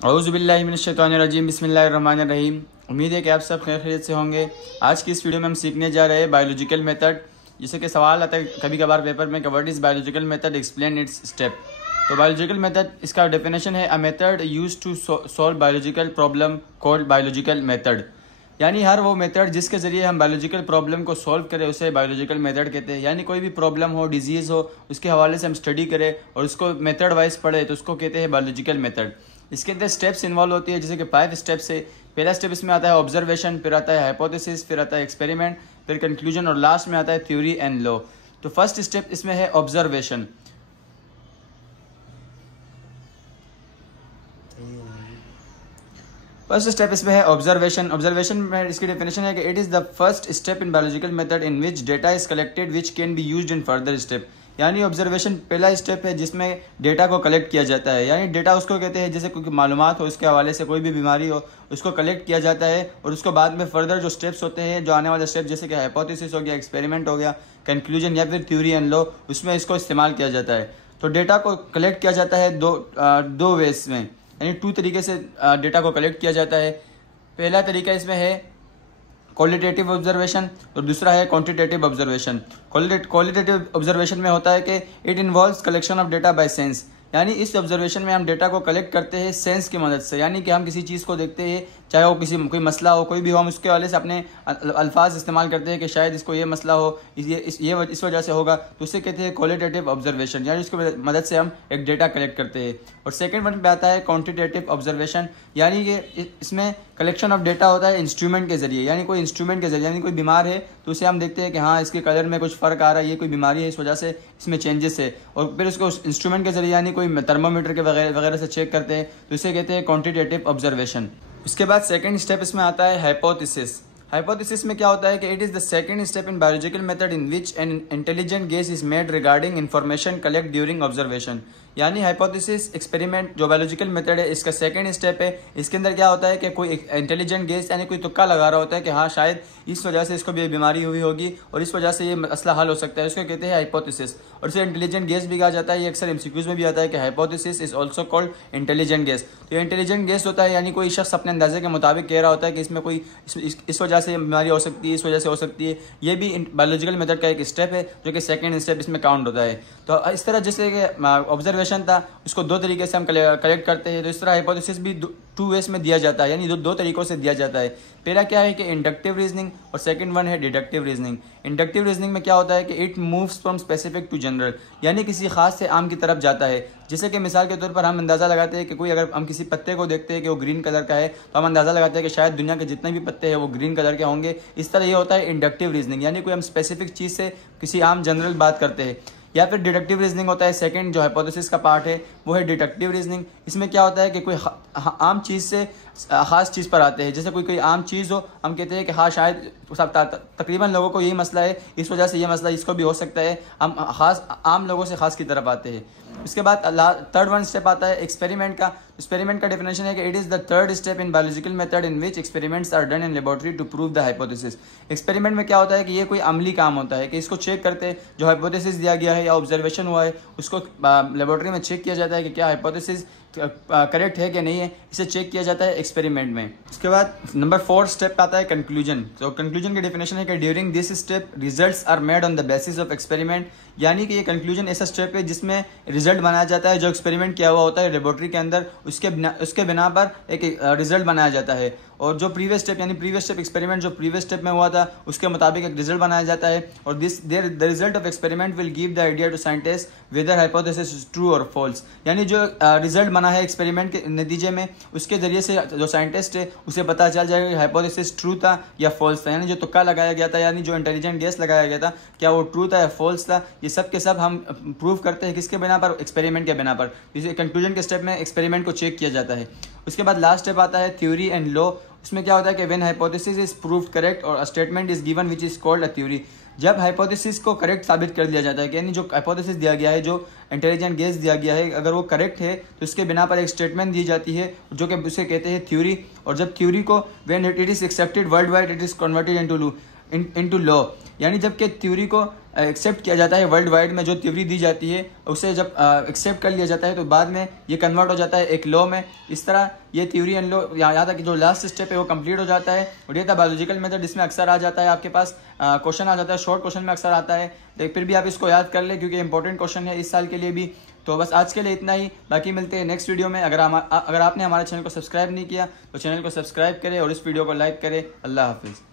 औज़ुबिल्लाहिमिनश्शैतानिर्रजीम बिस्मिल्लाहिर्रहमानिर्रहीम। उम्मीद है कि आप सब खैरियत से होंगे। आज की इस वीडियो में हम सीखने जा रहे हैं बायोलॉजिकल मेथड। जैसे कि सवाल आता है कभी कभार पेपर में कि what is biological method, explain its step. तो बायोलॉजिकल मेथड, इसका डेफिनेशन है a method used to solve biological problem called biological method. यानी हर वो मेथड जिसके ज़रिए हम बायोलॉजिकल प्रॉब्लम को सॉल्व करें उसे बायोलॉजिकल मेथड कहते हैं। यानी कोई भी प्रॉब्लम हो, डिजीज़ हो, उसके हवाले से हम स्टडी करें और उसको मेथड वाइज पढ़े तो उसको कहते हैं बायोलॉजिकल मेथड। इसके अंदर स्टेप्स इन्वॉल्व होती है, जैसे कि 5 स्टेप्स है। पहला स्टेप इसमें आता है ऑब्जर्वेशन, फिर आता है हाइपोथेसिस, फिर आता है एक्सपेरिमेंट, फिर कंक्लूजन और लास्ट में आता है थ्योरी एंड लॉ। तो फर्स्ट स्टेप इसमें है ऑब्जर्वेशन। फर्स्ट स्टेप इसमें है ऑब्जर्वेशन। ऑब्जर्वेशन में इसकी डेफिनेशन है कि it is the first step in biological method in which data is collected which can be used in further step. यानी ऑब्जर्वेशन पहला स्टेप है जिसमें डेटा को कलेक्ट किया जाता है। यानी डेटा उसको कहते हैं जैसे कोई मालूमात हो, उसके हवाले से कोई भी बीमारी हो, उसको कलेक्ट किया जाता है और उसको बाद में फर्दर जो स्टेप्स होते हैं, जो आने वाले स्टेप जैसे कि हाइपोथेसिस हो गया, एक्सपेरिमेंट हो गया, कंक्लूजन या फिर थ्योरी एंड लॉ, उसमें इसको इस्तेमाल किया जाता है। तो डेटा को कलेक्ट किया जाता है दो वेज में, यानी 2 तरीके से डेटा को कलेक्ट किया जाता है। पहला तरीका इसमें है क्वालिटेटिव ऑब्जर्वेशन और दूसरा है क्वांटिटेटिव ऑब्जर्वेशन। क्वालिटेटिव ऑब्जर्वेशन में होता है कि it involves collection of data bye sense. यानी इस ऑब्जर्वेशन में हम डेटा को कलेक्ट करते हैं सेंस की मदद से। यानी कि हम किसी चीज़ को देखते हैं, चाहे वो कोई मसला हो, कोई भी हो, हम उसके वाले से अपने अल्फाज इस्तेमाल करते हैं कि शायद इसको ये मसला हो, इस वजह से होगा, तो उसे कहते हैं क्वालिटेटिव ऑब्जर्वेशन। यानी उसकी मदद से हम एक डेटा कलेक्ट करते हैं। और सेकेंड वन पे आता है क्वांटिटेटिव ऑब्जर्वेशन। यानी कि इसमें कलेक्शन ऑफ डेटा होता है इंस्ट्रूमेंट के जरिए। यानी कोई इंस्ट्रूमेंट के जरिए, यानी कोई बीमार है तो उसे हम देखते हैं कि हाँ इसके कलर में कुछ फ़र्क आ रहा है, ये कोई बीमारी है, इस वजह से इसमें चेंजेस है, और फिर उसको इंस्ट्रूमेंट के जरिए यानी कोई थर्मामीटर के वगैरह से चेक करते हैं, तो इसे कहते हैं क्वांटिटेटिव ऑब्जर्वेशन। उसके बाद सेकंड स्टेप इसमें आता है हाइपोथेसिस। हाइपोथेसिस में क्या होता है कि it is the second step in biological method in which an intelligent guess is made regarding information collect during observation. यानी हाइपोथेसिस एक्सपेरिमेंट जो बायोलॉजिकल मेथड है, इसका सेकंड स्टेप है। इसके अंदर क्या होता है कि कोई इंटेलिजेंट गेस यानी कोई तुक्का लगा रहा होता है कि हाँ शायद इस वजह से इसको भी बीमारी हुई होगी और इस वजह से ये मसला हल हो सकता है, इसको कहते हैं हाइपोथेसिस। और इसे इंटेलिजेंट गेस भी कहा जाता है। ये अक्सर एमसीक्यूज में भी आता है कि hypothesis is also called intelligent guess. तो ये इंटेलिजेंट गेस होता है, यानी कोई शख्स अपने अंदाजे के मुताबिक कह रहा होता है कि इसमें कोई इस वजह से बीमारी हो सकती है, इस वजह से हो सकती है। ये भी बायोलॉजिकल मेथड का एक स्टेप है जो कि सेकंड स्टेप इसमें काउंट होता है। तो इस तरह जैसे कि ऑब्जर्वेशन था उसको 2 तरीके से हम कलेक्ट करते हैं, तो इस तरह हाइपोथेसिस भी 2 वेज में दिया जाता है, यानी दो तरीकों से दिया जाता है। पहला क्या है कि इंडक्टिव रीजनिंग और सेकंड वन है डिडक्टिव रीजनिंग। इंडक्टिव रीजनिंग में क्या होता है कि it moves from specific to general, यानी किसी खास से आम की तरफ जाता है। जैसे कि मिसाल के तौर पर हम अंदाज़ा लगाते हैं कि कोई, अगर हम किसी पत्ते को देखते हैं कि वो ग्रीन कलर का है, तो हम अंदाज़ा लगाते हैं कि शायद दुनिया के जितने भी पत्ते हैं वो ग्रीन कलर के होंगे। इस तरह ये होता है इंडक्टिव रीजनिंग, यानी कोई हम स्पेसिफिक चीज़ से किसी आम जनरल बात करते हैं। या फिर डिडक्टिव रीजनिंग होता है, सेकंड जो हाइपोथेसिस का पार्ट है वो है डिडक्टिव रीजनिंग। इसमें क्या होता है कि कोई आम चीज़ से ख़ास चीज़ पर आते हैं। जैसे कोई आम चीज़ हो, हम कहते हैं कि हाँ शायद तकरीबन लोगों को यही मसला है, इस वजह से ये मसला इसको भी हो सकता है। हम आम लोगों से ख़ास की तरफ आते हैं। इसके बाद थर्ड वन स्टेप आता है एक्सपेरिमेंट का। एक्सपेरिमेंट का डेफिनेशन है कि it is the third step in biological method in which experiments are done in laboratory to prove the hypothesis. Experiment में क्या होता है कि ये कोई अमली काम होता है कि इसको चेक करते हैं, जो हाइपोथेसिस दिया गया है या ऑब्जर्वेशन हुआ है उसको लेबोरेटरी में चेक किया जाता है कि क्या हाइपोथेसिस करेक्ट है कि नहीं है, इसे चेक किया जाता है एक्सपेरिमेंट में। उसके बाद नंबर 4 स्टेप आता है कंक्लूजन। तो कंक्लूजन की डेफिनेशन है कि during this step results are made on the basis of experiment. यानी कि ये कंक्लूजन ऐसा स्टेप है जिसमें रिजल्ट बनाया जाता है, जो एक्सपेरिमेंट किया हुआ होता है लेबोरेटरी के अंदर, उसके बिना पर एक रिजल्ट बनाया जाता है। और जो प्रीवियस स्टेप एक्सपेरिमेंट जो प्रीवियस स्टेप में हुआ था उसके मुताबिक एक रिजल्ट बनाया जाता है। और the result of experiment will give the idea to scientist whether hypothesis is true और फॉल्स। यानी जो रिजल्ट बना है एक्सपेरिमेंट के नतीजे में, उसके जरिए से जो साइंटिस्ट है उसे पता चल जाएगा कि हाइपोथेसिस ट्रू था या फॉल्स था। यानी जो तुक्का लगाया गया था, यानी जो इंटेलिजेंट गेस लगाया गया था, क्या वो ट्रू था या फॉल्स था, ये सब के सब हम प्रूव करते हैं किसके बिना पर, एक्सपेरिमेंट के बिना पर। इसे कंक्लूजन के स्टेप में एक्सपेरिमेंट को चेक किया जाता है। उसके बाद लास्ट स्टेप आता है थ्योरी एंड लॉ। उसमें क्या होता है कि when hypothesis is proved correct और a statement is given which is called a theory. जब हाइपोथेसिस को करेक्ट साबित कर दिया जाता है, यानी जो हाइपोथेसिस दिया गया है, जो इंटेलिजेंट गेस दिया गया है, अगर वो करेक्ट है तो उसके बिना पर एक स्टेटमेंट दी जाती है जो कि उसे कहते हैं थ्योरी। और जब थ्योरी को when it is accepted world wide it is converted into law, यानी जबकि थ्योरी को एक्सेप्ट किया जाता है वर्ल्ड वाइड में, जो थ्योरी दी जाती है उसे जब एक्सेप्ट कर लिया जाता है तो बाद में ये कन्वर्ट हो जाता है एक लॉ में। इस तरह ये थ्योरी एंड लॉ यहाँ तक कि जो लास्ट स्टेप है वो कंप्लीट हो जाता है। और ये था बायोलॉजिकल मेथड, जिसमें अक्सर आ जाता है आपके पास क्वेश्चन आ जाता है, शॉर्ट क्वेश्चन में अक्सर आता है, लेकिन फिर भी आप इसको याद कर ले क्योंकि इंपॉर्टेंट क्वेश्चन है इस साल के लिए भी। तो बस आज के लिए इतना ही, बाकी मिलते हैं नेक्स्ट वीडियो में। अगर आपने हमारे चैनल को सब्सक्राइब नहीं किया तो चैनल को सब्सक्राइब करें और इस वीडियो को लाइक करें। अल्लाह हाफिज़।